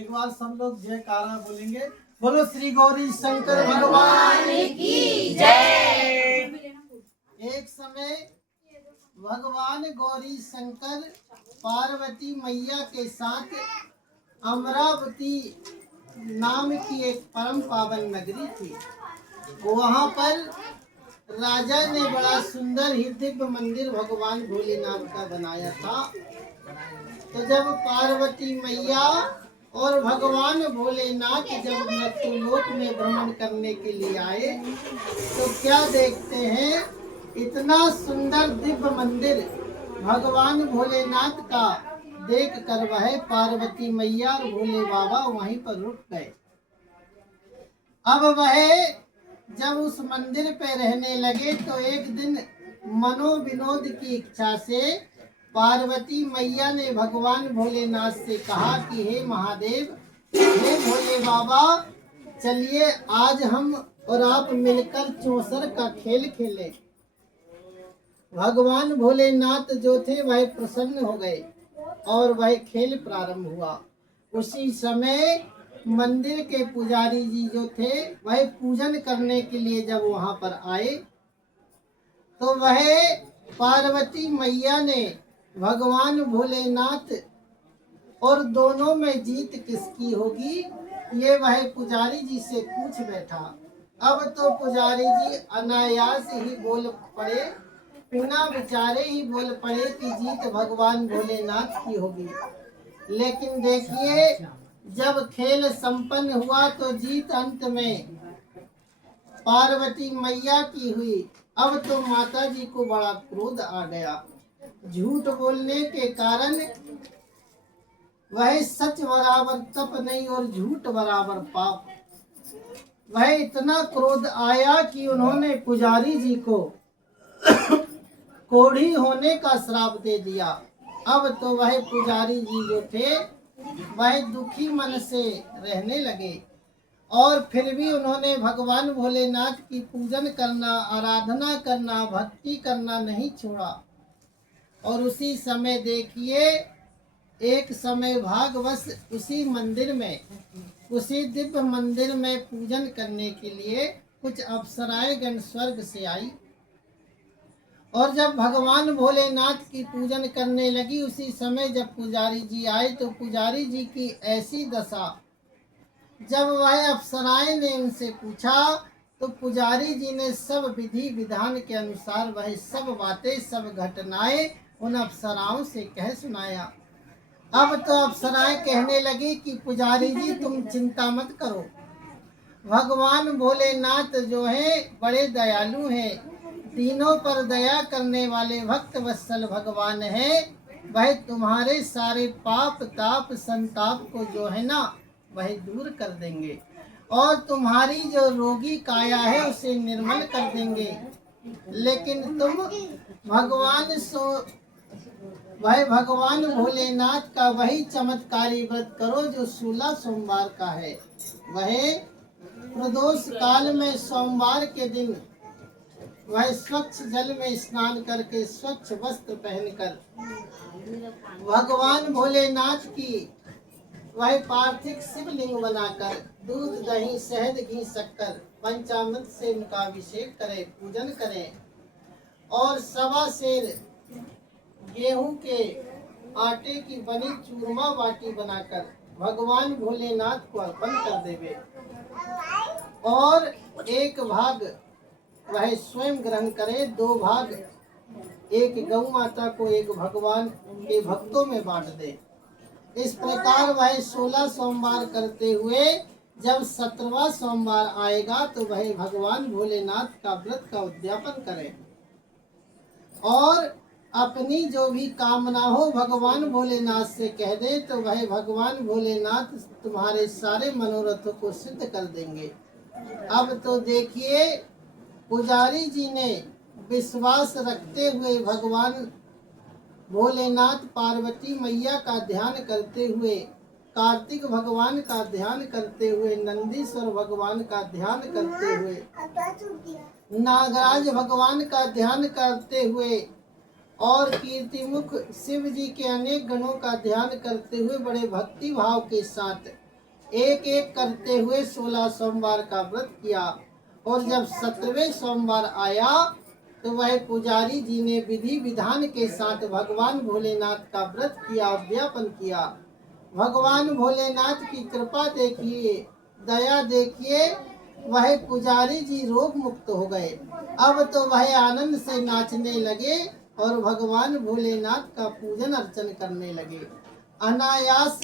एक बार सब लोग जयकारा बोलेंगे। बोलो श्री गौरी शंकर भगवान की जय। एक समय भगवान गौरी शंकर पार्वती मैया के साथ अमरावती नाम की एक परम पावन नगरी थी। वहाँ पर राजा ने बड़ा सुंदर ही दिव्य मंदिर भगवान भोलेनाथ का बनाया था। तो जब पार्वती मैया और भगवान भोलेनाथ जब मृत्युलोक में भ्रमण करने के लिए आए तो क्या देखते हैं, इतना सुंदर दिव्य मंदिर भगवान भोलेनाथ का देख कर वह पार्वती मैया और भोले बाबा वहीं पर रुक गए। अब वह जब उस मंदिर पे रहने लगे तो एक दिन मनोविनोद की इच्छा से पार्वती मैया ने भगवान भोलेनाथ से कहा कि हे महादेव, हे भोले बाबा, चलिए आज हम और आप मिलकर चौसर का खेल खेलें। भगवान भोलेनाथ जो थे वह प्रसन्न हो गए और वह खेल प्रारंभ हुआ। उसी समय मंदिर के पुजारी जी जो थे वह पूजन करने के लिए जब वहां पर आए तो वह पार्वती मैया ने भगवान भोलेनाथ और दोनों में जीत किसकी होगी ये वह पुजारी जी से पूछ बैठा। अब तो पुजारी जी अनायास ही बोल पड़े, बिना विचारे ही बोल पड़े कि जीत भगवान भोलेनाथ की होगी। लेकिन देखिए, जब खेल संपन्न हुआ तो जीत अंत में पार्वती मैया की हुई। अब तो माता जी को बड़ा क्रोध आ गया। झूठ बोलने के कारण वह सच बराबर तप नहीं और झूठ बराबर पाप। वह इतना क्रोध आया कि उन्होंने पुजारी जी को कोढ़ी होने का श्राप दे दिया। अब तो वह पुजारी जी जो थे वह दुखी मन से रहने लगे और फिर भी उन्होंने भगवान भोलेनाथ की पूजन करना, आराधना करना, भक्ति करना नहीं छोड़ा। और उसी समय देखिए, एक समय भागवश उसी मंदिर में, उसी दिव्य मंदिर में पूजन करने के लिए कुछ अप्सराएं गण स्वर्ग से आई और जब भगवान भोलेनाथ की पूजन करने लगी, उसी समय जब पुजारी जी आए तो पुजारी जी की ऐसी दशा, जब वह अप्सराएं ने उनसे पूछा तो पुजारी जी ने सब विधि विधान के अनुसार वह सब बातें, सब घटनाएं उन अप्सराओं से कह सुनाया। अब तो अप्सराएं कहने लगी कि पुजारी जी तुम चिंता मत करो, भगवान भोलेनाथ जो है बड़े दयालु हैं, तीनों पर दया करने वाले भक्त वत्सल भगवान है। वह तुम्हारे सारे पाप ताप संताप को जो है ना वह दूर कर देंगे और तुम्हारी जो रोगी काया है उसे निर्मल कर देंगे। लेकिन तुम भगवान भोलेनाथ का वही चमत्कारी व्रत करो जो 16 सोमवार का है। वह प्रदोष काल में सोमवार के दिन वह स्वच्छ जल में स्नान करके, स्वच्छ वस्त्र पहनकर भगवान भोलेनाथ की वह पार्थिव शिवलिंग बनाकर दूध दही शहद घी शक्कर पंचामृत से उनका अभिषेक करें, पूजन करें और 1.25 सेर गेहूं के आटे की बनी चूरमा बाटी बनाकर भगवान भोलेनाथ को अर्पण कर देवे और 1 भाग वह स्वयं ग्रहण करे, 2 भाग एक गौ माता को, 1 भगवान के भक्तों में बांट दे। इस प्रकार वह 16 सोमवार करते हुए जब 17वां सोमवार आएगा तो वह भगवान भोलेनाथ का व्रत का उद्यापन करे और अपनी जो भी कामना हो भगवान भोलेनाथ से कह दे तो वह भगवान भोलेनाथ तुम्हारे सारे मनोरथों को सिद्ध कर देंगे। अब तो देखिए, पुजारी जी ने विश्वास रखते हुए भगवान भोलेनाथ पार्वती मैया का ध्यान करते हुए, कार्तिक भगवान का ध्यान करते हुए, नंदीश्वर भगवान का ध्यान करते हुए, नागराज भगवान का ध्यान करते हुए और कीर्तिमुख शिव जी के अनेक गणों का ध्यान करते हुए बड़े भक्ति भाव के साथ एक एक करते हुए 16 सोमवार का व्रत किया। और जब 17वें सोमवार आया तो वह पुजारी जी ने विधि विधान के साथ भगवान भोलेनाथ का व्रत किया, उद्यापन किया। भगवान भोलेनाथ की कृपा देखिए, दया देखिए, वह पुजारी जी रोग मुक्त हो गए। अब तो वह आनंद से नाचने लगे और भगवान भोलेनाथ का पूजन अर्चन करने लगे। अनायास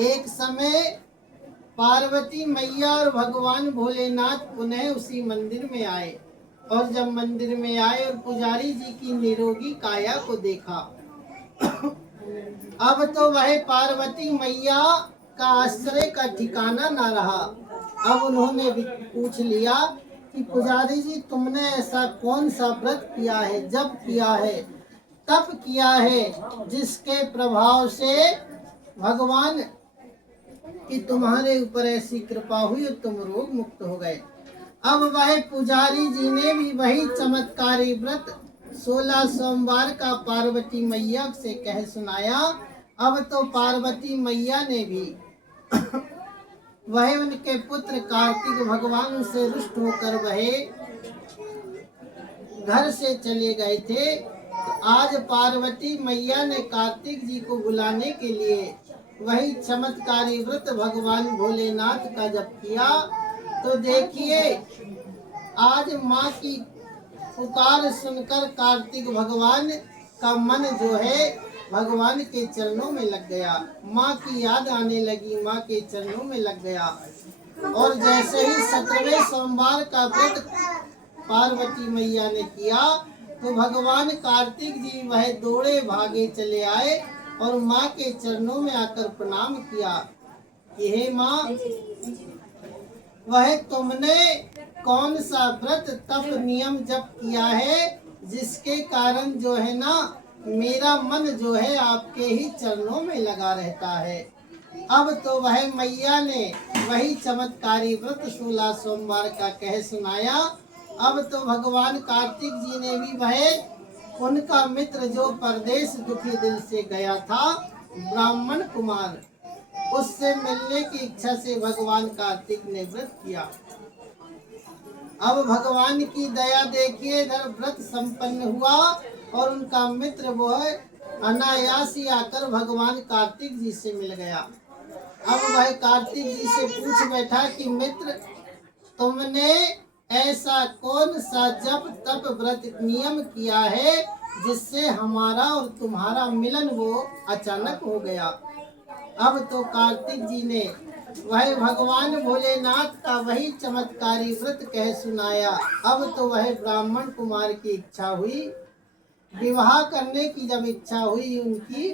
एक समय पार्वती मैया और भगवान भोलेनाथ पुनः उसी मंदिर में आए। और जब मंदिर में आए और पुजारी जी की निरोगी काया को देखा, अब तो वह पार्वती मैया का आश्रय का ठिकाना ना रहा। अब उन्होंने भी पूछ लिया कि पुजारी जी, तुमने ऐसा कौन सा व्रत किया है, जप किया है, तप किया है, जिसके प्रभाव से भगवान की तुम्हारे ऊपर ऐसी कृपा हुई और तुम रोग मुक्त हो गए। अब वह पुजारी जी ने भी वही चमत्कारी व्रत 16 सोमवार का पार्वती मैया से कह सुनाया। अब तो पार्वती मैया ने भी वह उनके पुत्र कार्तिक भगवान से रुष्ट होकर वह घर से चले गए थे। तो आज पार्वती मैया ने कार्तिक जी को बुलाने के लिए वही चमत्कारी व्रत भगवान भोलेनाथ का जप किया। तो देखिए, आज माँ की पुकार सुनकर कार्तिक भगवान का मन जो है भगवान के चरणों में लग गया। माँ की याद आने लगी, माँ के चरणों में लग गया। और जैसे ही 17वें सोमवार का व्रत पार्वती मैया ने किया तो भगवान कार्तिक जी वह दौड़े भागे चले आए और माँ के चरणों में आकर प्रणाम किया कि हे माँ, वह तुमने कौन सा व्रत तप नियम जप किया है जिसके कारण जो है ना मेरा मन जो है आपके ही चरणों में लगा रहता है। अब तो वह मैया ने वही चमत्कारी व्रत 16 सोमवार का कह सुनाया। अब तो भगवान कार्तिक जी ने भी वह उनका मित्र जो परदेश दुखी दिल से गया था ब्राह्मण कुमार, उससे मिलने की इच्छा से भगवान कार्तिक ने व्रत किया। अब भगवान की दया देखिए, इधर व्रत संपन्न हुआ और उनका मित्र वो है अनायास ही आकर भगवान कार्तिक जी से मिल गया। अब वह कार्तिक जी से पूछ बैठा कि मित्र, तुमने ऐसा कौन सा जप तप व्रत नियम किया है जिससे हमारा और तुम्हारा मिलन वो अचानक हो गया। अब तो कार्तिक जी ने वह भगवान भोलेनाथ का वही चमत्कारी व्रत कह सुनाया। अब तो वह ब्राह्मण कुमार की इच्छा हुई, विवाह करने की जब इच्छा हुई उनकी,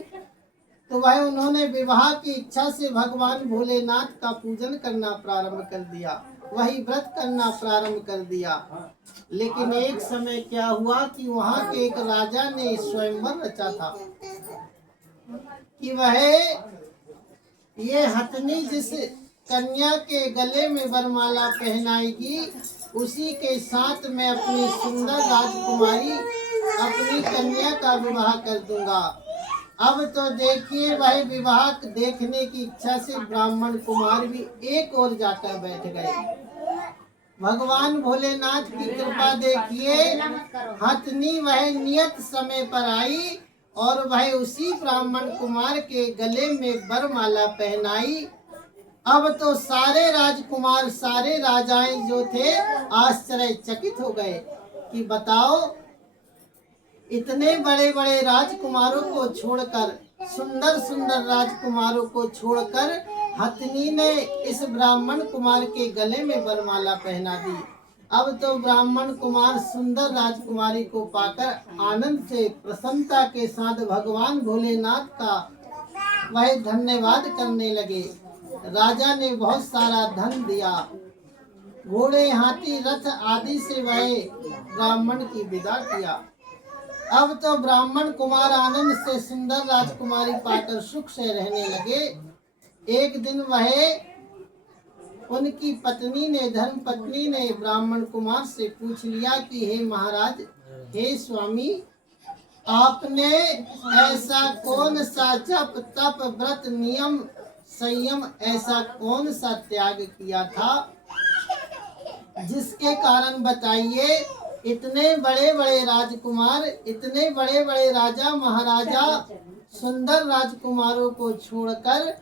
तो वह उन्होंने विवाह की इच्छा से भगवान भोलेनाथ का पूजन करना प्रारंभ कर दिया, वही व्रत करना प्रारंभ कर दिया। लेकिन एक समय क्या हुआ कि वहाँ के एक राजा ने स्वयंवर रचा था कि वह ये हथनी जिस कन्या के गले में वरमाला पहनाएगी उसी के साथ मैं अपनी सुंदर राजकुमारी अपनी कन्या का विवाह कर दूंगा। अब तो देखिए, वह विवाह देखने की इच्छा से ब्राह्मण कुमार भी एक ओर जाकर बैठ गए। भगवान भोलेनाथ की कृपा देखिए, हथनी वह नियत समय पर आई और वह उसी ब्राह्मण कुमार के गले में वरमाला पहनाई। अब तो सारे राजकुमार, सारे राजाएं जो थे आश्चर्यचकित हो गए कि बताओ, इतने बड़े बड़े राजकुमारों को छोड़कर, सुंदर सुंदर राजकुमारों को छोड़कर हथनी ने इस ब्राह्मण कुमार के गले में वरमाला पहना दी। अब तो ब्राह्मण कुमार सुंदर राजकुमारी को पाकर आनंद से प्रसन्नता के साथ भगवान भोलेनाथ का वह धन्यवाद करने लगे। राजा ने बहुत सारा धन दिया, घोड़े हाथी रथ आदि से वह ब्राह्मण की विदा किया। अब तो ब्राह्मण कुमार आनंद से सुंदर राजकुमारी पाकर सुख से रहने लगे। एक दिन वह उनकी पत्नी ने, धर्म पत्नी ने ब्राह्मण कुमार से पूछ लिया कि हे महाराज, हे स्वामी, आपने ऐसा कौन सा जप तप व्रत नियम संयम ऐसा कौन सा त्याग किया था जिसके कारण बताइए इतने बड़े बड़े राजकुमार, इतने बड़े बड़े राजा महाराजा सुंदर राजकुमारों को छोड़कर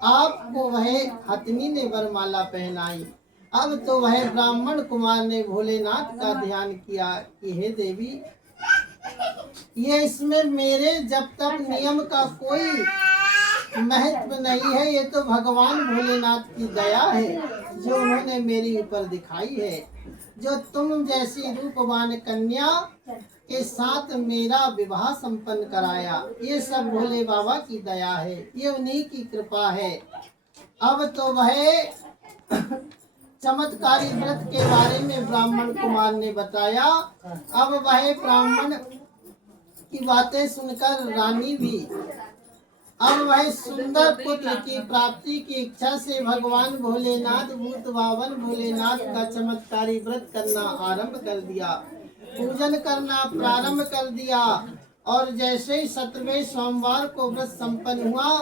आपको वह हथनी ने वरमाला पहनाई। अब तो वह ब्राह्मण कुमार ने भोलेनाथ का ध्यान किया कि हे देवी, ये इसमें मेरे जब तक नियम का कोई महत्व नहीं है, ये तो भगवान भोलेनाथ की दया है जो उन्होंने मेरी ऊपर दिखाई है, जो तुम जैसी रूपवान कन्या के साथ मेरा विवाह संपन्न कराया। ये सब भोले बाबा की दया है, ये उन्हीं की कृपा है। अब तो वह चमत्कारी व्रत के बारे में ब्राह्मण कुमार ने बताया। अब वह ब्राह्मण की बातें सुनकर रानी भी अब वह सुंदर पुत्र की प्राप्ति की इच्छा से भगवान भोलेनाथ भूत बावन भोलेनाथ का चमत्कारी व्रत करना आरंभ कर दिया, पूजन करना प्रारंभ कर दिया। और जैसे ही 17वें सोमवार को व्रत संपन्न हुआ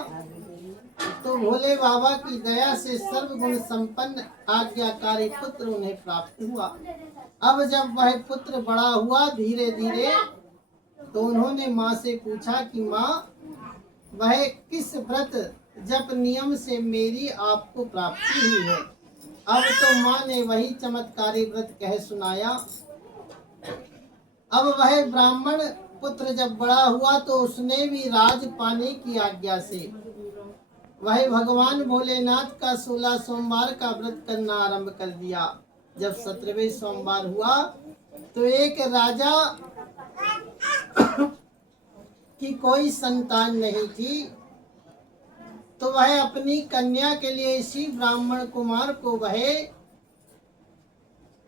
तो भोले बाबा की दया से सर्वगुण संपन्न आज्ञाकारी पुत्र उन्हें प्राप्त हुआ। अब जब वह पुत्र बड़ा हुआ धीरे धीरे तो उन्होंने माँ से पूछा कि माँ, वह किस व्रत जप नियम से मेरी आपको प्राप्ति हुई है। अब तो माँ ने वही चमत्कारी व्रत कह सुनाया। अब वह ब्राह्मण पुत्र जब बड़ा हुआ तो उसने भी राज पाने की आज्ञा से वह भगवान भोलेनाथ का 16 सोमवार का व्रत करना आरंभ कर दिया। जब 17वें सोमवार हुआ तो एक राजा की कोई संतान नहीं थी, तो वह अपनी कन्या के लिए इसी ब्राह्मण कुमार को वह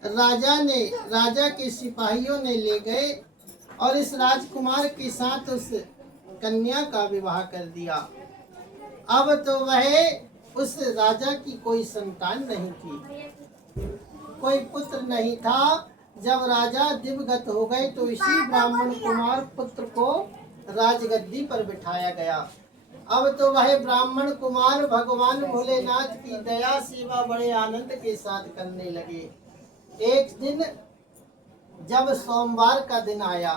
राजा के सिपाहियों ने ले गए और इस राजकुमार के साथ उस कन्या का विवाह कर दिया। अब तो वह उस राजा की कोई संतान नहीं थी, कोई पुत्र नहीं था। जब राजा दिवगत हो गए तो इसी ब्राह्मण कुमार पुत्र को राजगद्दी पर बिठाया गया। अब तो वह ब्राह्मण कुमार भगवान भोलेनाथ की दया सेवा बड़े आनंद के साथ करने लगे। एक दिन जब सोमवार का दिन आया,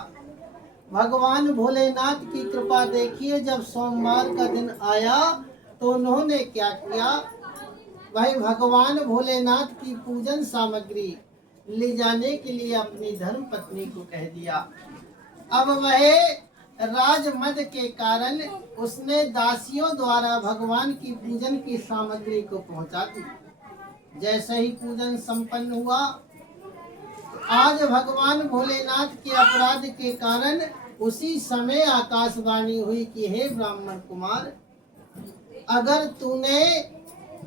भगवान भोलेनाथ की कृपा देखिए, जब सोमवार का दिन आया तो उन्होंने क्या किया, वह भगवान भोलेनाथ की पूजन सामग्री ले जाने के लिए अपनी धर्म पत्नी को कह दिया। अब वह राजमद के कारण उसने दासियों द्वारा भगवान की पूजन की सामग्री को पहुंचा दी। जैसे ही पूजन संपन्न हुआ, आज भगवान भोलेनाथ के अपराध के कारण उसी समय आकाशवाणी हुई कि हे ब्राह्मण कुमार, अगर तूने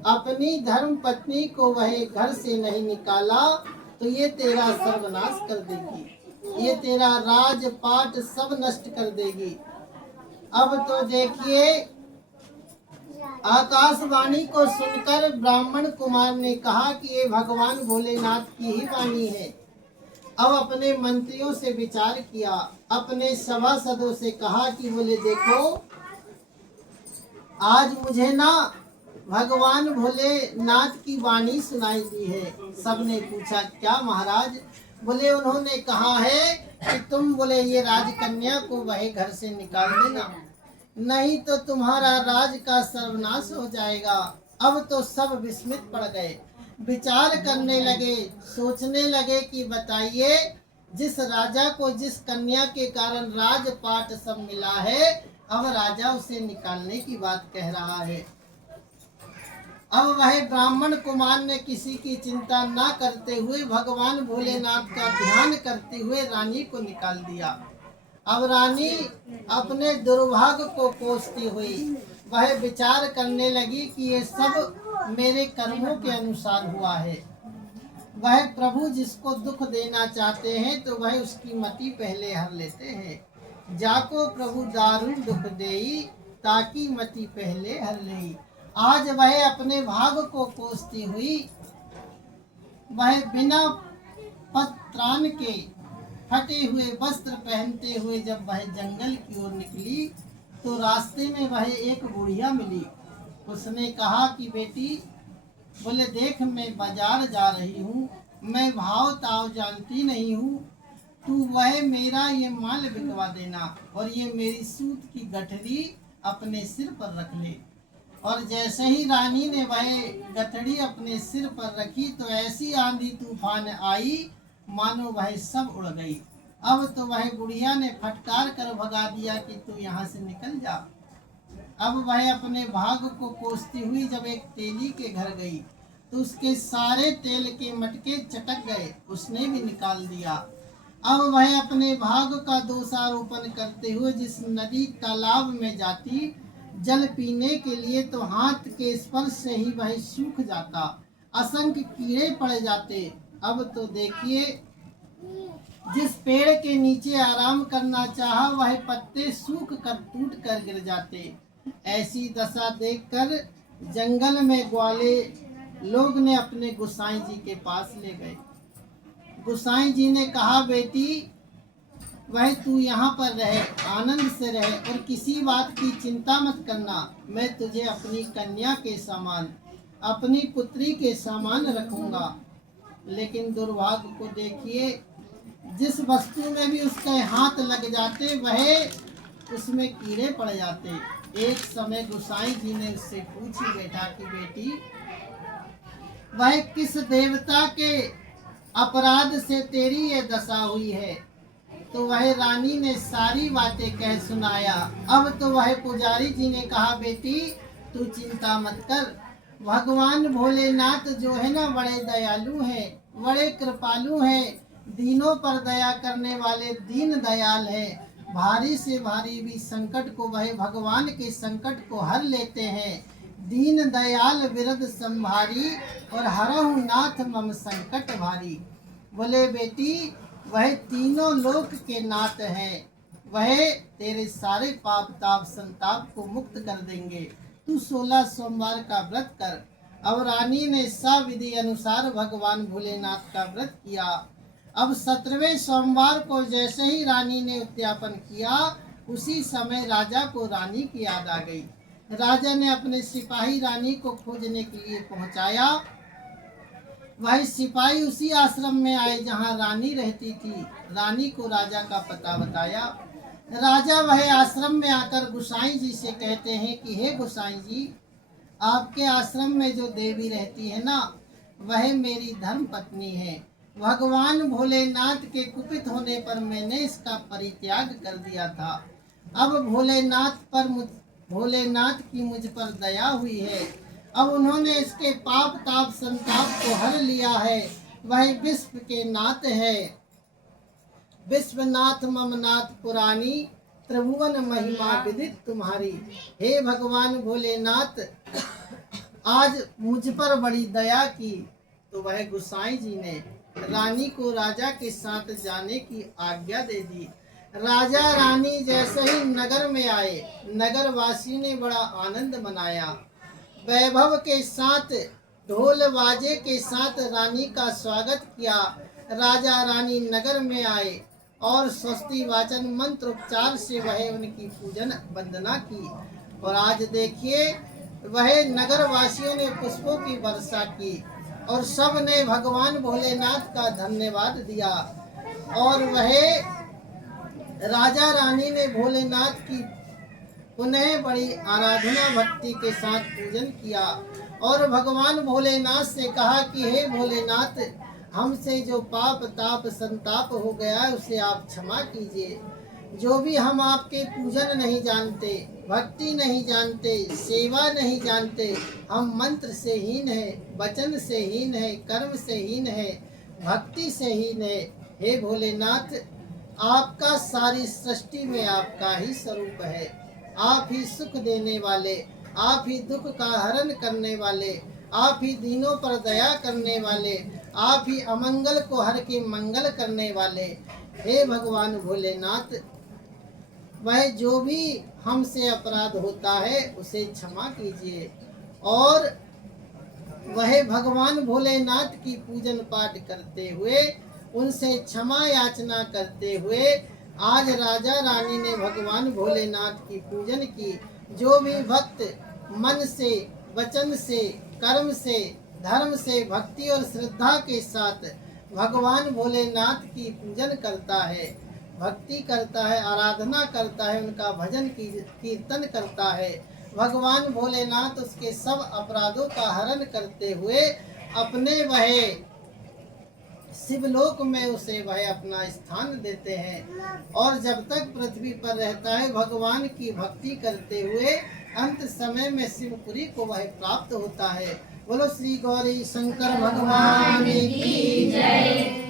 अपनी धर्म पत्नी को वह घर से नहीं निकाला तो ये तेरा सर्वनाश कर देगी, ये तेरा राजपाट सब नष्ट कर देगी। अब तो देखिए, आकाशवाणी को सुनकर ब्राह्मण कुमार ने कहा कि ये भगवान भोलेनाथ की ही वाणी है। अब अपने मंत्रियों से विचार किया, अपने सभासदों से कहा कि बोले देखो, आज मुझे ना भगवान भोलेनाथ की वाणी सुनाई दी है। सबने पूछा क्या महाराज? बोले उन्होंने कहा है कि तुम बोले ये राजकन्या को वह घर से निकाल देना, नहीं तो तुम्हारा राज का सर्वनाश हो जाएगा। अब तो सब विस्मित पड़ गए, विचार करने लगे, सोचने लगे कि बताइए, जिस राजा को जिस कन्या के कारण राजपाट सब मिला है, अब राजा उसे निकालने की बात कह रहा है। अब वह ब्राह्मण कुमार ने किसी की चिंता न करते हुए भगवान भोलेनाथ का ध्यान करते हुए रानी को निकाल दिया। अब रानी अपने दुर्भाग्य को कोसती हुई वह विचार करने लगी कि ये सब मेरे कर्मों के अनुसार हुआ है। वह प्रभु जिसको दुख देना चाहते हैं तो वह उसकी मति पहले हर लेते हैं। जाको प्रभु दारुण दुख देई, ताकि मति पहले हर लेई। आज वह अपने भाग को कोसती हुई वह बिना पत्रान के फटे हुए वस्त्र पहनते हुए जब वह जंगल की ओर निकली तो रास्ते में वह एक बुढ़िया मिली। उसने कहा कि बेटी, बोले देख मैं बाजार जा रही हूँ, मैं भाव ताव जानती नहीं हूँ, तू वह मेरा ये माल बिकवा देना और ये मेरी सूत की गठरी अपने सिर पर रख ले। और जैसे ही रानी ने वह गठड़ी अपने सिर पर रखी तो ऐसी आंधी तूफान आई मानो वह सब उड़ गई। अब तो वह बुढ़िया ने फटकार कर भगा दिया कि तू यहाँ से निकल जा। अब वह अपने भाग को कोसती हुई जब एक तेली के घर गई तो उसके सारे तेल के मटके चटक गए, उसने भी निकाल दिया। अब वह अपने भाग का दोषारोपण करते हुए जिस नदी तालाब में जाती जल पीने के लिए तो हाथ के स्पर्श से ही वह सूख जाता, असंख्य कीड़े पड़ जाते। अब तो देखिए, जिस पेड़ के नीचे आराम करना चाहा वह पत्ते सूख कर टूट कर गिर जाते। ऐसी दशा देखकर जंगल में ग्वाले लोग ने अपने गोसाई जी के पास ले गए। गोसाई जी ने कहा, बेटी वह तू यहाँ पर रहे, आनंद से रहे और किसी बात की चिंता मत करना। मैं तुझे अपनी कन्या के समान, अपनी पुत्री के समान रखूंगा। लेकिन दुर्भाग्य को देखिए, जिस वस्तु में भी उसके हाथ लग जाते वह उसमें कीड़े पड़ जाते। एक समय गोसाई जी ने उससे पूछ ही बैठा कि बेटी, वह किस देवता के अपराध से तेरी ये दशा हुई है? तो वह रानी ने सारी बातें कह सुनाया। अब तो वह पुजारी जी ने कहा, बेटी तू चिंता मत कर, भगवान भोलेनाथ जो है ना बड़े दयालु हैं, बड़े कृपालु हैं, दीनों पर दया करने वाले दीन दयाल है। भारी से भारी भी संकट को वह भगवान के संकट को हर लेते हैं। दीन दयाल विरद संभारी और हरहु नाथ मम संकट भारी। बोले बेटी वह तीनों लोक के नाथ हैं, वह तेरे सारे पाप ताप संताप को मुक्त कर देंगे। तू 16 सोमवार का व्रत कर। अब रानी ने सविधि अनुसार भगवान भोलेनाथ का व्रत किया। अब 17वें सोमवार को जैसे ही रानी ने उद्यापन किया उसी समय राजा को रानी की याद आ गई। राजा ने अपने सिपाही रानी को खोजने के लिए पहुंचाया। वह सिपाही उसी आश्रम में आए जहां रानी रहती थी। रानी को राजा का पता बताया। राजा वह आश्रम में आकर गोसाई जी से कहते हैं कि हे गोसाई जी, आपके आश्रम में जो देवी रहती है ना, वह मेरी धर्म पत्नी है। भगवान भोलेनाथ के कुपित होने पर मैंने इसका परित्याग कर दिया था। अब भोलेनाथ की मुझ पर दया हुई है। अब उन्होंने इसके पाप ताप संताप को हर लिया है। वह विश्व के नाथ है, विश्वनाथ ममनाथ पुरानी, त्रिभुवन महिमा विदित तुम्हारी। हे भगवान भोलेनाथ, आज मुझ पर बड़ी दया की। तो वह गोसाई जी ने रानी को राजा के साथ जाने की आज्ञा दे दी। राजा रानी जैसे ही नगर में आए, नगर वासी ने बड़ा आनंद मनाया। वैभव के साथ ढोल बाजे के साथ रानी का स्वागत किया। राजा रानी नगर में आए और स्वस्ति वाचन मंत्र उपचार से वह उनकी पूजन वंदना की। और आज देखिए, वह नगर वासियों ने पुष्पों की वर्षा की और सब ने भगवान भोलेनाथ का धन्यवाद दिया। और वह राजा रानी ने भोलेनाथ की पुनः बड़ी आराधना भक्ति के साथ पूजन किया और भगवान भोलेनाथ से कहा कि हे भोलेनाथ, हमसे जो पाप ताप संताप हो गया है उसे आप क्षमा कीजिए। जो भी हम आपके पूजन नहीं जानते, भक्ति नहीं जानते, सेवा नहीं जानते, हम मंत्र से हीन है, वचन से हीन है, कर्म से हीन है, भक्ति से हीन है। हे भोलेनाथ, आपका सारी सृष्टि में आपका ही स्वरूप है। आप ही सुख देने वाले, आप ही दुख का हरण करने वाले, आप ही दीनों पर दया करने वाले, आप ही अमंगल को हर के मंगल करने वाले। हे भगवान भोलेनाथ, वह जो भी हमसे अपराध होता है उसे क्षमा कीजिए। और वह भगवान भोलेनाथ की पूजन पाठ करते हुए, उनसे क्षमा याचना करते हुए आज राजा रानी ने भगवान भोलेनाथ की पूजन की। जो भी भक्त मन से वचन से, कर्म से, धर्म से, भक्ति और श्रद्धा के साथ भगवान भोलेनाथ की पूजन करता है, भक्ति करता है, आराधना करता है, उनका भजन कीर्तन करता है, भगवान भोलेनाथ उसके सब अपराधों का हरण करते हुए अपने वह शिवलोक में उसे वह अपना स्थान देते हैं और जब तक पृथ्वी पर रहता है भगवान की भक्ति करते हुए अंत समय में शिवपुरी को वह प्राप्त होता है। बोलो श्री गौरी शंकर भगवान की जय।